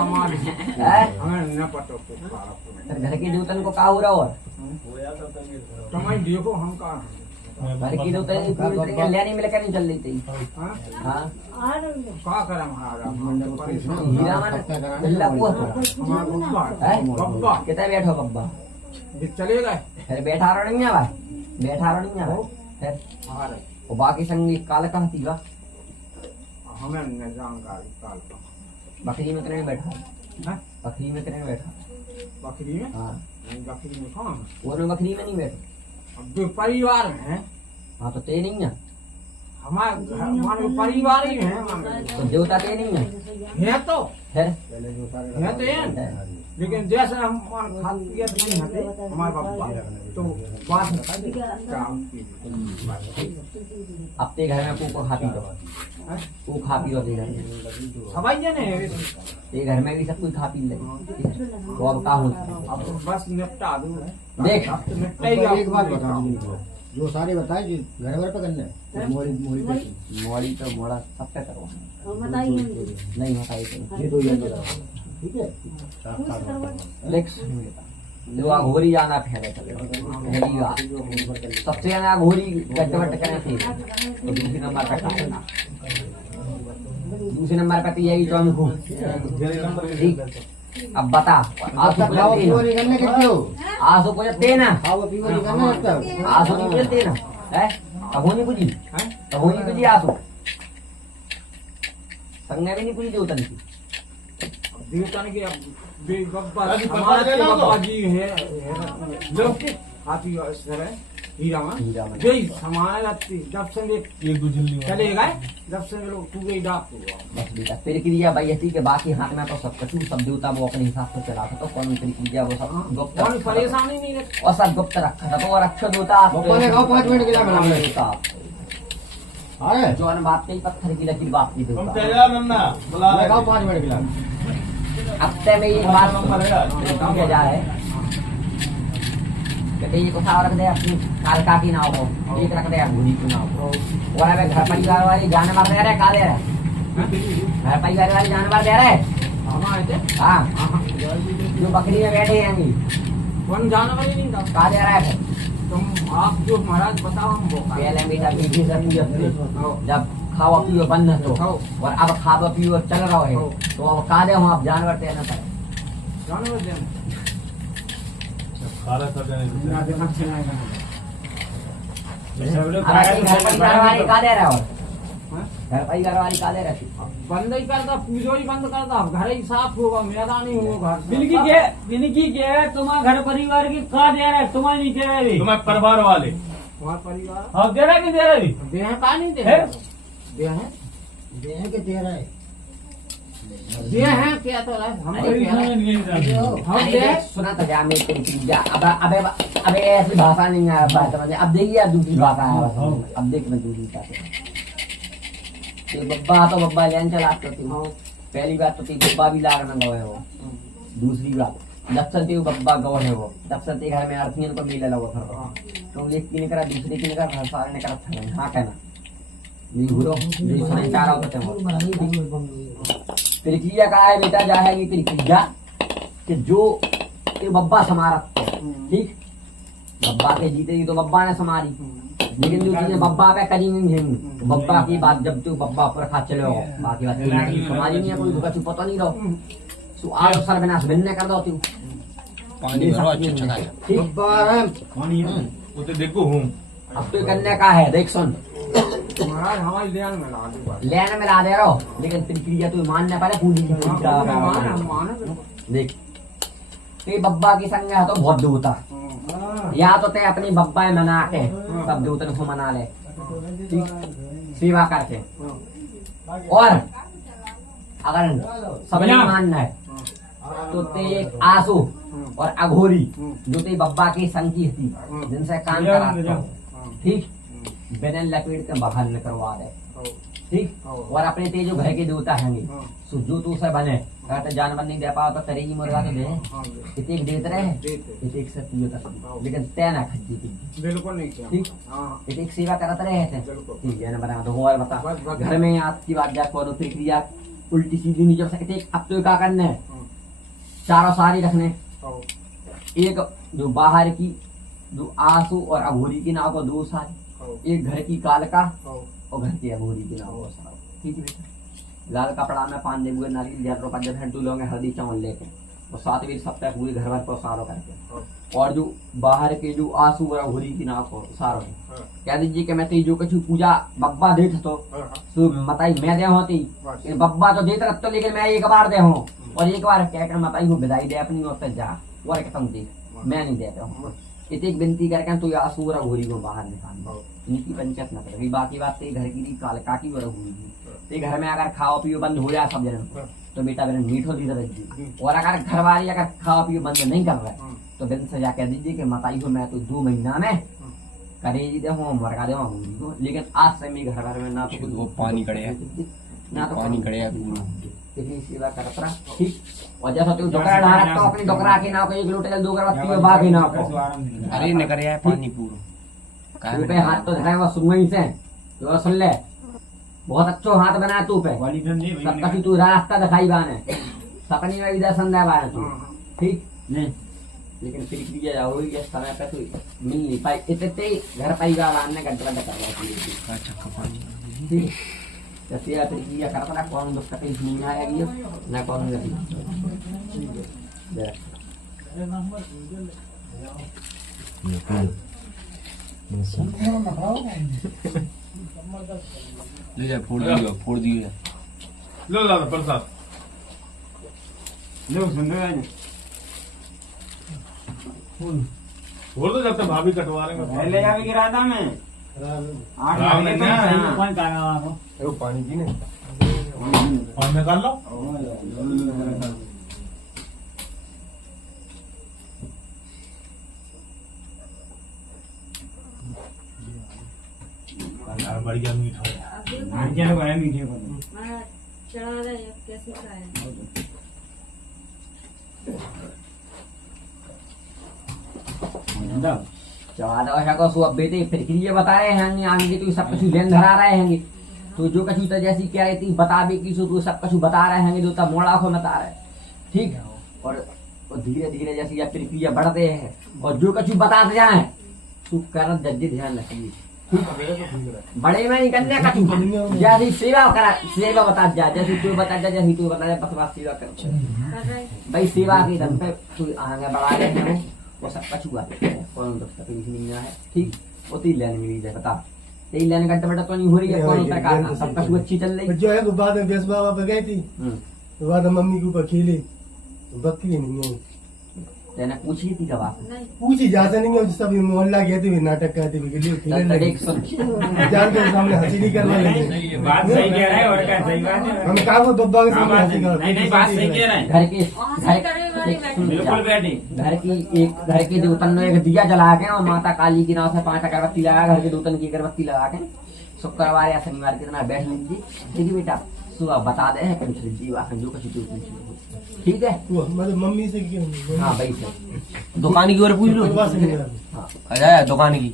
हमारे हमें न पता घर के देवतन को का हो रहा और तुम्हारी देखो हम का घर की देवतन पूरी तरह कल्याणी मिलकर नहीं चल रही थी। हाँ का करा महाराज हीरा मन अल्लाह को हमारा बब्बा कितना बैठो बब्बा चले गए फिर बैठा रहो नहीं है भाई बैठा रहो नहीं है भाई फिर आ रहे वो बाकी संगी काल कहाँ थी वा हमें न जानकारी काल का बकरी में करें बैठा हैं? बकरी में करें बैठा बकरी में हाँ बकरी में कौन वो में बकरी में नहीं बैठा अब जो परिवार में है हाँ तो ते नहीं है हमारे परिवार ही है तो देवता ते नहीं है तो फिर है तो है लेकिन जैसे हम खासियत नहीं हटे हमारे बाबा तो बात अब ते घर में को खा पी दो को खा पी दो ते घर में हवाई ने ते घर में भी सब कुछ खा पी ले तो अब का हो अब तो बस निपटा दूं देख एक बात बता जो सारे बताए कि घर घर पे करना है मोड़ी मोड़ी पे मोड़ी तो मोड़ा सब पे करो नहीं बताइए तो ये दो ठीक है देख दो घोरी जाना फैले पहली बात सबसे ज्यादा घोरी गटवट करे थे तो दूसरे नंबर पे खाना दूसरे नंबर पे यही तो हमको ठीक अब बता आंसू खाओ पीओ नहीं करने के क्यों आंसू को जब देना खाओ पीओ नहीं करना लगता आंसू को जब देना है होनी बुझी होनी बुझी आंसू संगे भी नहीं पूरी देवता की देवता ने के बब्बा हमारे बब्बा जी है लोग हाथी इस तरह हीरा में यही हमारे लगती जब से एक चले गए जब से लोग तू गई डाक बस बेटा प्रक्रिया भाई ऐसी के बाकी हाथ में तो सब कछु सब देवता वो अपने हिसाब से चला था तो कौन प्रक्रिया वो सब गुप्त कौन परेशानी नहीं रखी और सब गुप्त रखा था तो और अक्षर देवता बप्पा 5 मिनट के लिए बना देवता अरे जो अन बात कही पत्थर की लकीर बात की देवता तैयार नन्ना बुला लगाओ 5 मिनट के लिए अब तक में एक बात क्या जा है कहते ये को रख दे अपनी कालका की नाव को एक रख दे घोड़ी की नाव को और अब घर परिवार वाली जानवर दे रहे का दे रहे घर परिवार वाली जानवर दे रहे हमारे हाँ जो बकरी में बैठे हैं कौन जानवर ही नहीं था का दे रहा है तुम आप जो महाराज बताओ हम वो पहले बेटा पीछे से पूछते जब खावा पियो बंद है तो और अब खावा पियो चल रहा है तो अब का दे आप जानवर देना पड़े जानवर देना घर परिवार वाली का दे रहा और घर परिवार वाली का दे रही बंद ही करता पूजो ही बंद करता घर ही साफ होगा मैदान ही होगा घर बिनकी के तुम्हारे घर परिवार की का दे रहे तुम्हारे नहीं दे रहे तुम्हारे परिवार वाले तुम्हारा परिवार हाँ दे रहे कि दे रहे देह का नहीं दे देह के दे रहा है देह है क्या तो हम सुना तो जा मेरे तेरी अब अबे ऐसी भाषा नहीं है बात समझ अब देखिए दूसरी भाषा है अब देख मैं दूसरी बात बब्बा तो बब्बा लेन चला पहली बात तो बब्बा भी लागना गौ है वो दूसरी बात जब से बब्बा गौ है वो जब से घर में अर्थियन को मिले लगो था तो एक की नहीं करा दूसरे की नहीं करा सारे ने करा हाँ कहना नहीं घुरो नहीं समाचार होते प्रक्रिया का है बेटा जाएगी प्रक्रिया कि जो बब्बा समारत ठीक बब्बा के जीते ही तो बब्बा ने समारी लेकिन जो चीजें बब्बा पे करी नहीं है बब्बा की बात जब तू बब्बा पर खा चले हो बाकी बात समारी नहीं है कोई दुखा छुपा तो नहीं रहो तो आज सर बिना भिन्न कर दो तू पानी वो तो देखो हूँ अब तो करने का है देख सुन महाराज हमारी लेन में ला दो लेने में ला दे रहो लेकिन प्रक्रिया तू मानने पड़े पूरी देख ते बब्बा की संज्ञा है तो बहुत दूता या तो ते अपनी बब्बा मना के सब दूतन को मना ले सेवा करके और अगर सबने मानना है तो ते एक आंसू और अघोरी जो ते बब्बा की संगी थी जिनसे काम करा ठीक बिना लपेट के बाहर न करवा दे ठीक और अपने ते जो घर के देवता हैंगे सो जो तू से बने कहते जानवर नहीं दे पाओ तो तेरे ही मुर्गा तो दे इतने देते रहे इतने से पियो तक लेकिन तय ना खज्जी थी बिल्कुल नहीं किया ठीक इतने सेवा करते रहे थे ठीक है ना बना दो और बता घर में आपकी बात जा करो प्रक्रिया उल्टी सीधी नहीं चल सकते अब तो क्या करना है चारों सारी रखने, हाँ, एक जो बाहर की जो आंसू और अघोरी की नाव को 2 सारी, हाँ, एक घर की कालका हाँ, और घर की अघोरी की नाव को सारा। ठीक है बेटा, लाल कपड़ा में 5 देंगे नारियल 10 रुपये 10 घंटू लोगे हल्दी चावल लेके और 7 बजे सप्ताह पूरे घर भर को सारो करके, हाँ, और जो बाहर के जो आंसू और अघोरी की नाव को सारो है। हाँ, कह दीजिए कि मैं तो जो कुछ पूजा बब्बा देत तो हाँ, तो बताई मैं दे होती बस। कि बब्बा तो देत रख तो, लेकिन मैं एक बार दे हूँ और एक बार कह कर बताई हूँ विदाई दे अपनी और तक जा और एक तुम दे, मैं नहीं देता हूँ। इतनी विनती करके तो आंसू और अघोरी को बाहर निकाल हाँ, इनकी पंचायत न करेगी। बाकी बात तो घर की कालका की और अघोरी की, तो घर में अगर खाओ पियो बंद हो जाए सब जन तो बेटा मेरे मीठो दी रख दी, और अगर घर वाली अगर खाओ पियो बंद नहीं कर रहे तो बिन सजा कह दीजिए कि मताई हो मैं तो 2 महीना में करेजी दे हूँ मरका दे अघोरी को, लेकिन आज से मैं घर भर में ना तो वो पानी कड़े है, ना तो पानी कड़े है। इतनी सेवा करता रहा, ठीक। और जैसा तू डोकरा ढा रखता अपनी डोकरा की नाव को 1 लोटे जल 2 अगरबत्ती और बाकी नाव को अरे न करे पानी पूरा तू पे हाथ तो धराए वो सुनवई से तो सुन ले, बहुत अच्छो हाथ बनाया तू पे, सब कभी तू रास्ता दिखाई बाने सपनी में भी दर्शन दे बाने तू, ठीक नहीं, लेकिन फिर क्रिया जाओगी इस समय पे तू मिल नहीं पाई, इतने घर परिवार आने का डर कर रहा है, ठीक। जैसे या फिर क्रिया करता ना कौन दुख तकलीफ नहीं आएगी ना कौन गति। ले जा फोड़ दियो लो ला प्रसाद लो सुन रहे हैं फोड़ दो जब तक भाभी कटवा लेंगे। पहले जाके गिरा था मैं 8 राम बजे ने ना। कौन कहा आपको? वो पानी की नहीं पानी निकाल लो। यार बढ़िया मीठा है। नारियल को है मीठे को चढ़ा रहे कैसे खाए चढ़ा दो ऐसा को सो अब बेटे फिर क्रिया बता रहे हैं आगे की तू सब कुछ लेन धरा रहे हैं तो जो कछु तो जैसी क्या रहती बता भी की तू सब कुछ बता रहे हैं जो तब मोड़ा को बता रहे, ठीक। और धीरे धीरे जैसी या फिर क्रिया बढ़ते हैं और जो कछु बताते जाए तू कर जल्दी ध्यान रखिए, बड़े में ही करने का जैसी सेवा करा सेवा बता जा जैसी तू बता जा जैसी तू बता जा बस सेवा कर भाई सेवा के धन पे तू आगे बढ़ा रहे हैं वो सब कुछ हुआ कौन तकलीफ नहीं है, ठीक। वो 3 लाइन मिली जाए बता 3 लाइन घंटे बेटा तो नहीं हो रही है कौन प्रकार का सब कुछ अच्छी चल रही जो है वो बाद में बेस बाबा पे गई थी, तो बाद में मम्मी के ऊपर खेली बकरी नहीं है, तेने पूछी थी कब आप नहीं पूछी जाते नहीं है सब मोहल्ला गए थे नाटक करते हुए खेले खेलने लगे जान के सामने हंसी नहीं करने लगे। बात सही कह रहा है और क्या सही बात है। हम कहा वो बब्बा के सामने हंसी कर नहीं नहीं बात सही कह रहे हैं घर के वहाँ से करे वाली बैठी बिल्कुल बैठी घर के देवतन में एक दिया जला के और माता काली की नाव से 5 अगरबत्ती लगा घर के देवतन की अगरबत्ती लगा के शुक्रवार या शनिवार के दिन बैठ लीजिए, ठीक है बेटा। सुबह बता दे पूछ लीजिए जो कुछ ठीक है। वो मतलब मम्मी से क्यों हाँ भाई से दुकान की ओर पूछ लो। बस नहीं यार। अच्छा दुकान की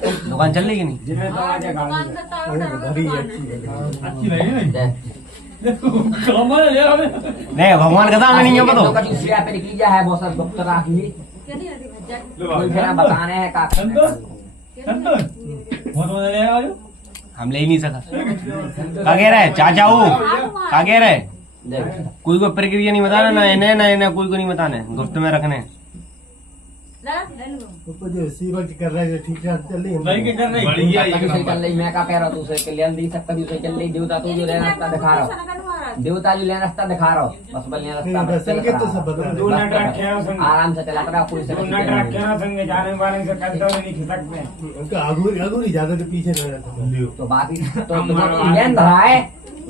दुकान चल रही कि नहीं? जिन्हें तो आज दुकान का ताव अरे डरा घड़ी दुकान अच्छी है है। अच्छी लगी दे। कमल है यार। नहीं भगवान का दाम नहीं है जो पता। कुछ इसलिए पे लिखी है बहुत सारे गुप्त राखी क्या नहीं हटी भज्जा कोई फिर बताने हैं का बहुत मजा आया आज। हम ले ही नहीं सका। क्या कह रहा है चाचा वो क्या कह रहा है? देख कोई को प्रक्रिया नहीं बताना ना इन्हें ना इन्हें कोई को नहीं बताना गुप्त में रखने। लगा ले लो ऊपर जो सीवर कर रहा है ठीक ठाक चल रही भाई के है। कर नहीं। बढ़िया कभी सही चल रही मैं क्या कह रहा हूँ दूसरे कल्याण दी सकता भी सही चल रही देवता तू जो लेना रास्ता दिखा रहा हूँ देवता जो लेना रास्ता दिखा रहा हूँ बस बल रास्ता नहीं, संकेत तो सब बता दो रहे नट रखे हैं संग आराम से चला करा कोई दो नट रखे हैं संग जाने वाले से करते हुए नहीं खिसकते हैं। उनका आगूरी ज्यादा के पीछे रह जाता है। तो बाकी तो लेन धरा है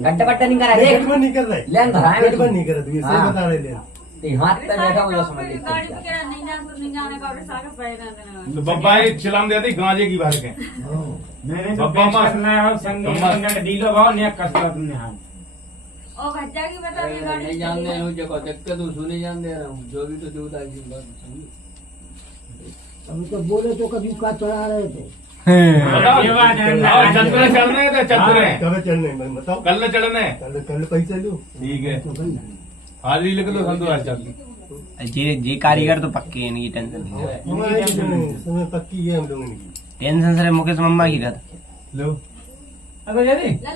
गड्ढे बट्टे नहीं करा देख गठबंधन नहीं कर रहे लेन धरा है गठबंधन नहीं कर रहे तू ये सही हाँ। बता रहे ले हाथ पे बैठा मुझे समझ गाड़ी पे क्या नहीं जाने का और सागर पे रहने तो बब्बा ये चिलाम देती गांजे की बात के। नहीं नहीं तो बब्बा बेच मार। करना है संग बब्बा। नट डीलो भाव ने कसला तुमने हाथ और भज्जा की बता रही गाड़ी नहीं जान दे रहा जगह देख के तो सुने जान दे रहा हूँ जो भी तो देवता की बात हम तो बोले तो कभी का चढ़ा रहे थे ये बात है चतुरे चढ़ने थे चतुरे कब चलने में बताओ कल न चढ़ने। कल पैसा लो ठीक है हाजिरी लिख लो संतोष चल जी कारीगर तो पक्के हैं, इनकी टेंशन नहीं है। हमारे समय पक्की है हम लोगों की। टेंशन सर मुकेश मम्मा की कर लो अगर ये नहीं ले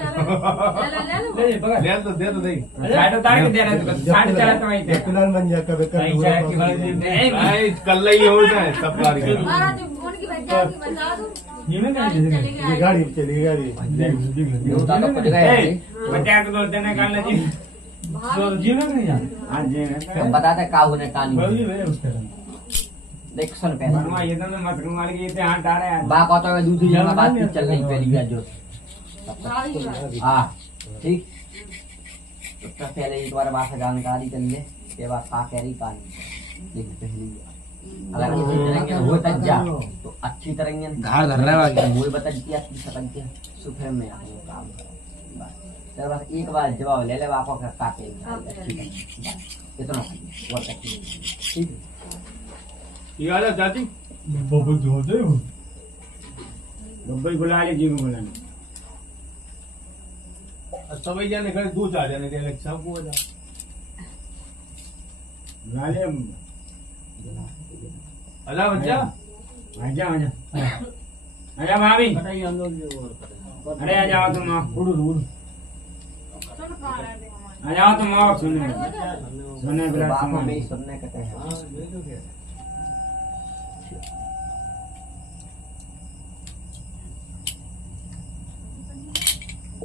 लो ले पकड़ दे तो नहीं। साइड उतार के दे रहे हैं, साइड चला तो वहीं थे। कुलाल बन जा कभी कर नहीं चाहे कि भाई भाई कल ही होता है सब कारीगर। मारा तुम उनकी बच्चा की बता दो ये में क्या चली ये गई गाड़ी चली गाड़ी देवता तो पड़ गए। बच्चा को दो देने का जी। तो जी में नहीं जाना हाँ जी हम बताते का होने कहानी बड़ी मेरे उसके देख सुन पे बनवा ये तो मैं मत मार के इतने हाथ डाले हैं। बा कहता है दूसरी जगह बात की चल रही पहली बार जो हाँ ठीक तो पहले एक बार बात जानकारी कर ले के बाद का कह रही कहानी देख पहली अगर किसी तरह के हो तक जा तो अच्छी तरह धार धर रहा है बाकी। मूल बता दिया की सकन के सुफे में आने काम करो बस तेरे पास एक बार जवाब ले ले बापा का काटे अच्छी तरह इतना और ठीक है ये आ जा चाची। बहुत जो होते हो बब्बई बुला ले जी को बुलाने। सभी जाने घर दूध आ जाने के सब को जा। बुला ले अला बच्चा आजा आजा आजा भाभी अरे आ जाओ तुम आ जाओ तुम और सुने सुने तो बुला बापा सुने में सुनने कहते हैं